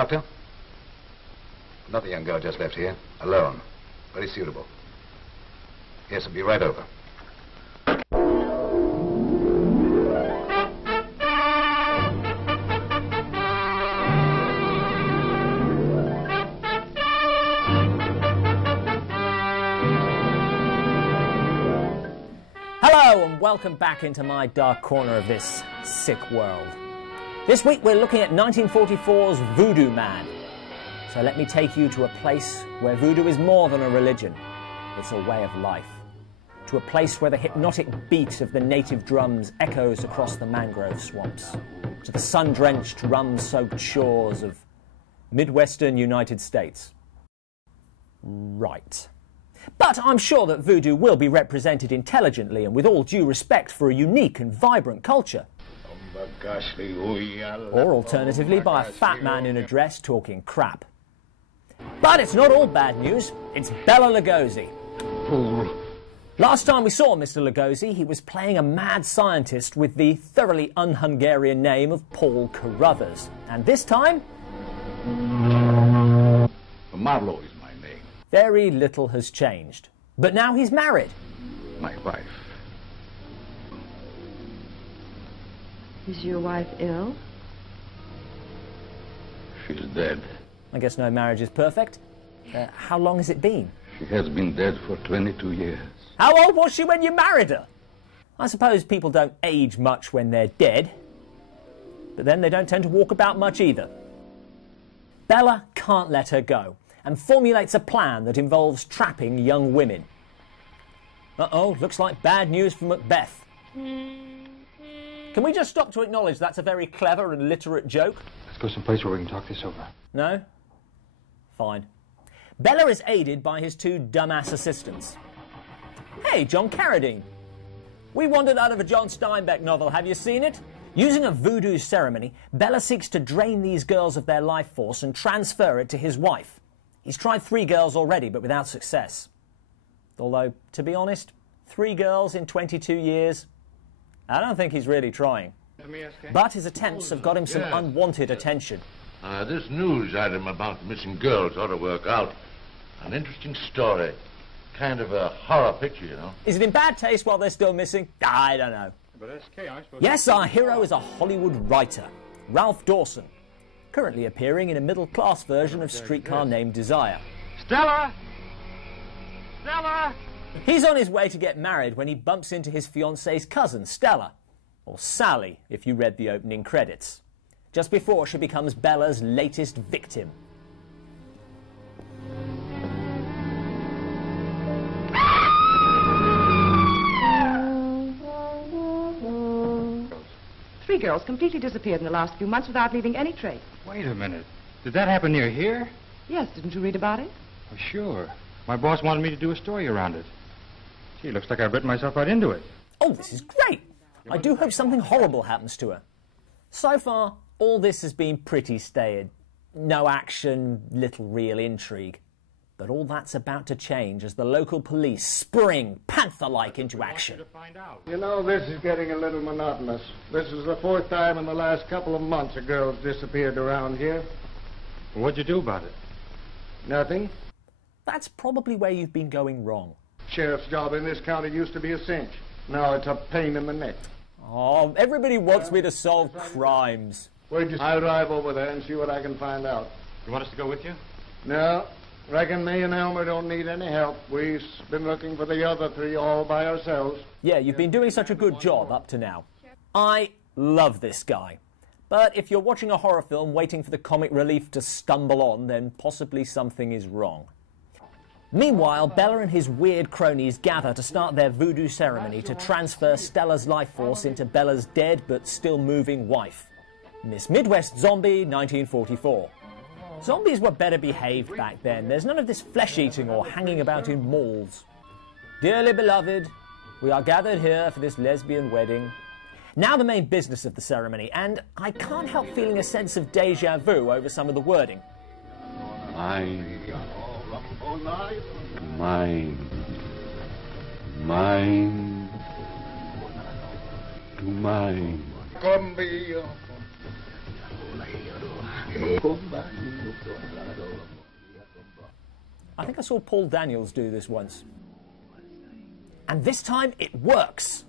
Doctor? Another young girl just left here, alone. Very suitable. Yes, I'll be right over. Hello and welcome back into my dark corner of this sick world. This week we're looking at 1944's Voodoo Man. So let me take you to a place where voodoo is more than a religion. It's a way of life. To a place where the hypnotic beat of the native drums echoes across the mangrove swamps. To the sun-drenched, rum-soaked shores of Midwestern United States. Right. But I'm sure that voodoo will be represented intelligently and with all due respect for a unique and vibrant culture. Or alternatively by a fat man in a dress talking crap. But it's not all bad news. It's Bela Lugosi. Last time we saw Mr. Lugosi, he was playing a mad scientist with the thoroughly un-Hungarian name of Paul Carruthers. And this time... Marlowe is my name. Very little has changed. But now he's married. My wife. Is your wife ill? She's dead. I guess no marriage is perfect. How long has it been? She has been dead for 22 years. How old was she when you married her? I suppose people don't age much when they're dead. But then they don't tend to walk about much either. Bela can't let her go and formulates a plan that involves trapping young women. Uh-oh, looks like bad news for Macbeth. Can we just stop to acknowledge that's a very clever and literate joke? Let's go someplace where we can talk this over. No? Fine. Bela is aided by his two dumbass assistants. Hey, John Carradine. We wandered out of a John Steinbeck novel. Have you seen it? Using a voodoo ceremony, Bela seeks to drain these girls of their life force and transfer it to his wife. He's tried 3 girls already, but without success. Although, to be honest, 3 girls in 22 years... I don't think he's really trying. But his attempts have got him some unwanted attention. This news item about missing girls ought to work out. An interesting story. Kind of a horror picture, you know. Is it in bad taste while they're still missing? I don't know. Yes, our hero is a Hollywood writer, Ralph Dawson, currently appearing in a middle-class version of Streetcar Named Desire. Stella! Stella! He's on his way to get married when he bumps into his fiancée's cousin, Stella, or Sally, if you read the opening credits, just before she becomes Bela's latest victim. Three girls completely disappeared in the last few months without leaving any trace. Wait a minute. Did that happen near here? Yes, didn't you read about it? Oh, sure. My boss wanted me to do a story around it. Gee, looks like I've written myself right into it. Oh, this is great! I do hope something horrible happens to her. So far, all this has been pretty staid. No action, little real intrigue. But all that's about to change as the local police spring, panther-like, into action. You know, this is getting a little monotonous. This is the 4th time in the last couple of months a girl's disappeared around here. Well, what'd you do about it? Nothing. That's probably where you've been going wrong. Sheriff's job in this county used to be a cinch. Now it's a pain in the neck. Oh, everybody wants me to solve crimes. I'll drive over there and see what I can find out. You want us to go with you? No. Reckon me and Elmer don't need any help. We've been looking for the other 3 all by ourselves. Yeah, you've been doing such a good job up to now. I love this guy. But if you're watching a horror film waiting for the comic relief to stumble on, then possibly something is wrong. Meanwhile, Bela and his weird cronies gather to start their voodoo ceremony to transfer Stella's life force into Bela's dead but still moving wife. Miss Midwest Zombie, 1944. Zombies were better behaved back then. There's none of this flesh-eating or hanging about in malls. Dearly beloved, we are gathered here for this lesbian wedding. Now the main business of the ceremony, and I can't help feeling a sense of déjà vu over some of the wording. Mine. Mine. Mine. To mine. I think I saw Paul Daniels do this once. And this time it works.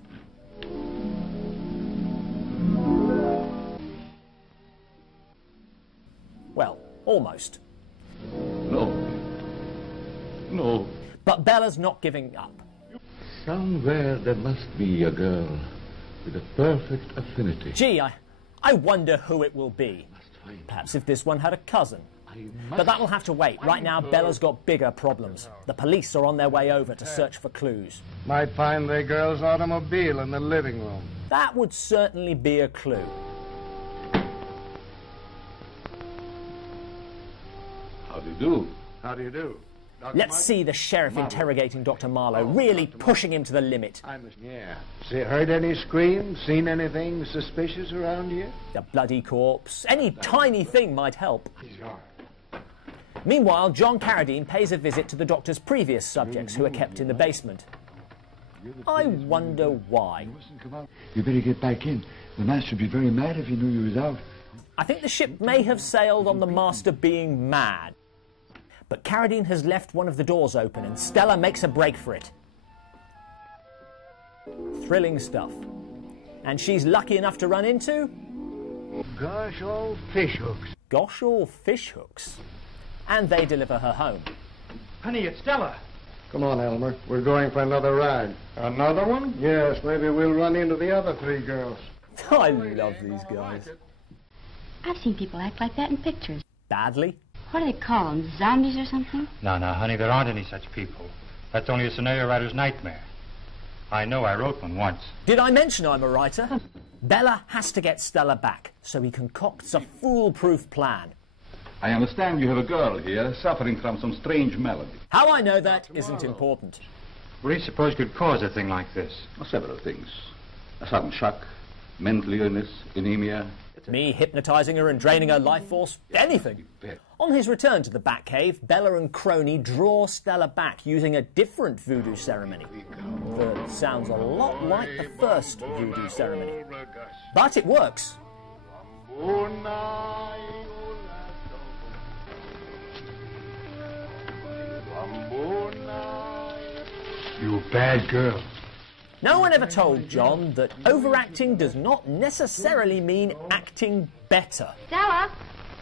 Well, almost. No. No. But Bela's not giving up. Somewhere there must be a girl with a perfect affinity. Gee, I wonder who it will be. Perhaps if this one had a cousin. But that will have to wait. Right now, Bela's got bigger problems. The police are on their way over to search for clues. Might find the girl's automobile in the living room. That would certainly be a clue. How do you do? How do you do? Dr. Let's Martin? see the sheriff interrogating Dr. Marlowe, really pushing him to the limit. Yeah. Heard any screams? Seen anything suspicious around here? A bloody corpse. Any tiny thing might help. Meanwhile, John Carradine pays a visit to the doctor's previous subjects who are kept in the basement. I wonder why. You better get back in. The master would be very mad if he knew you was out. I think the ship may have sailed on the master being mad. But Carradine has left one of the doors open and Stella makes a break for it. Thrilling stuff. And she's lucky enough to run into... Gosh, all fish hooks. Gosh, all fish hooks. And they deliver her home. Honey, it's Stella. Come on, Elmer. We're going for another ride. Another one? Yes, maybe we'll run into the other three girls. I love these guys. I've seen people act like that in pictures. Badly? What do they call them? Zombies or something? No, honey, there aren't any such people. That's only a scenario writer's nightmare. I know, I wrote one once. Did I mention I'm a writer? Bela has to get Stella back, so he concocts a foolproof plan. I understand you have a girl here suffering from some strange malady. How I know that isn't important. What do you suppose could cause a thing like this? Several things. A sudden shock, mental illness, anemia. Me hypnotizing her and draining her life force, anything. On his return to the Batcave, Bela and Crony draw Stella back using a different voodoo ceremony that sounds a lot like the first voodoo ceremony. But it works. You bad girl. No one ever told John that overacting does not necessarily mean acting better. Stella!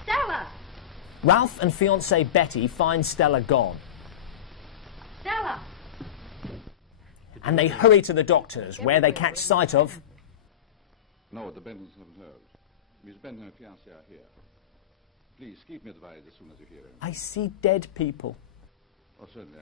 Stella! Ralph and fiancée Betty find Stella gone. Stella! And they hurry to the doctor's, where they catch sight of... No, the Bentons haven't heard. Miss Benton and fiancé are here. Please, keep me advised as soon as you hear him. I see dead people. Oh, certainly.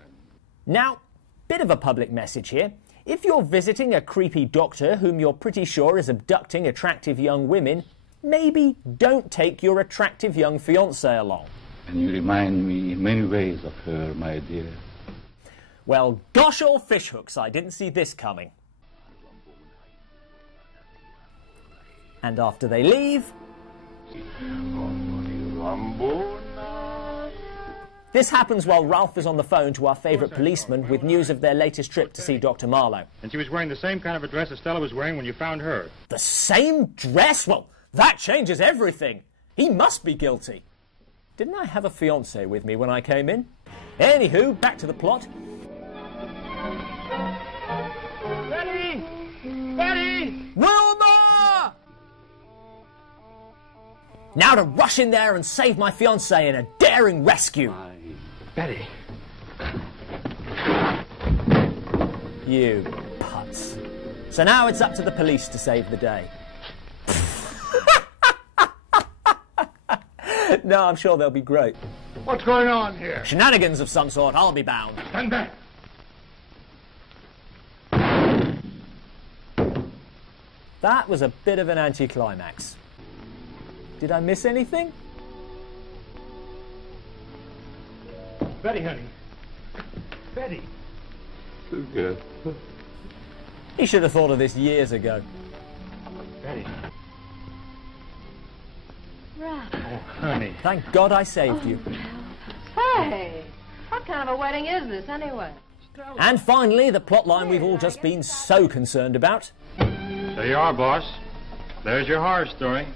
Now, bit of a public message here. If you're visiting a creepy doctor whom you're pretty sure is abducting attractive young women, maybe don't take your attractive young fiancée along. And you remind me in many ways of her, my dear. Well, gosh all fishhooks, I didn't see this coming. And after they leave... This happens while Ralph is on the phone to our favourite policeman with news of their latest trip to see Dr. Marlowe. And she was wearing the same kind of a dress as Stella was wearing when you found her. The same dress? Well, that changes everything. He must be guilty. Didn't I have a fiancée with me when I came in? Anywho, back to the plot. Betty! Betty! Wilma! Now to rush in there and save my fiancée in a daring rescue. Betty. You putz. So now it's up to the police to save the day. No, I'm sure they'll be great. What's going on here? Shenanigans of some sort, I'll be bound. Stand back. That was a bit of an anticlimax. Did I miss anything? Betty, honey. Betty. Good. He should have thought of this years ago. Betty. Ralph. Oh, honey. Thank God I saved you. Hey, what kind of a wedding is this, anyway? And finally, the plotline we've all just been so concerned about. There you are, boss. There's your horror story.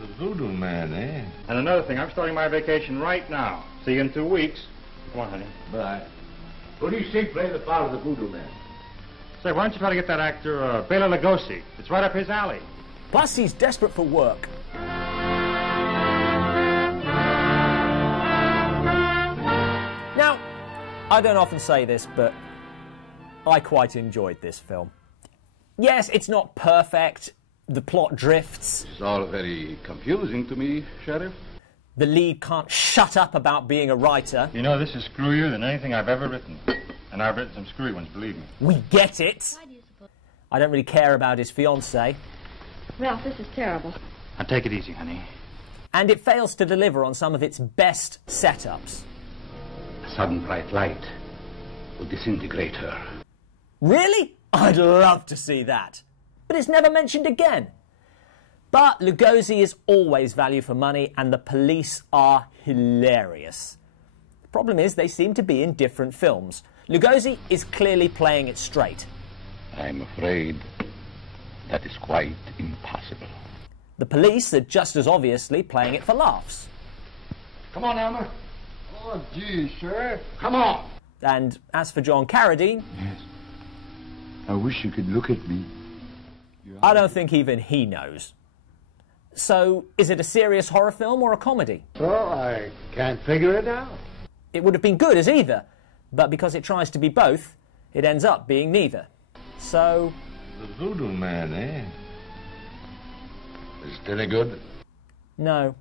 The Voodoo Man, eh? And another thing, I'm starting my vacation right now. See you in 2 weeks. Come on, honey. Bye. Who do you think played the part of the Voodoo Man? Say, why don't you try to get that actor, Bela Lugosi? It's right up his alley. Plus, he's desperate for work. Now, I don't often say this, but I quite enjoyed this film. Yes, it's not perfect. The plot drifts. It's all very confusing to me, Sheriff. The lead can't shut up about being a writer. You know, this is screwier than anything I've ever written. And I've written some screwy ones, believe me. We get it. I don't really care about his fiancée. Ralph, this is terrible. Now take it easy, honey. And it fails to deliver on some of its best setups. A sudden bright light will disintegrate her. Really? I'd love to see that. But it's never mentioned again. But Lugosi is always value for money, and the police are hilarious. The problem is they seem to be in different films. Lugosi is clearly playing it straight. I'm afraid that is quite impossible. The police are just as obviously playing it for laughs. Come on, Elmer. Oh, gee, Sheriff. Come on. And as for John Carradine... Yes. I wish you could look at me. I don't think even he knows. So, is it a serious horror film or a comedy? Well, I can't figure it out. It would have been good as either, but because it tries to be both, it ends up being neither. So... The Voodoo Man, eh? Is it any good? No.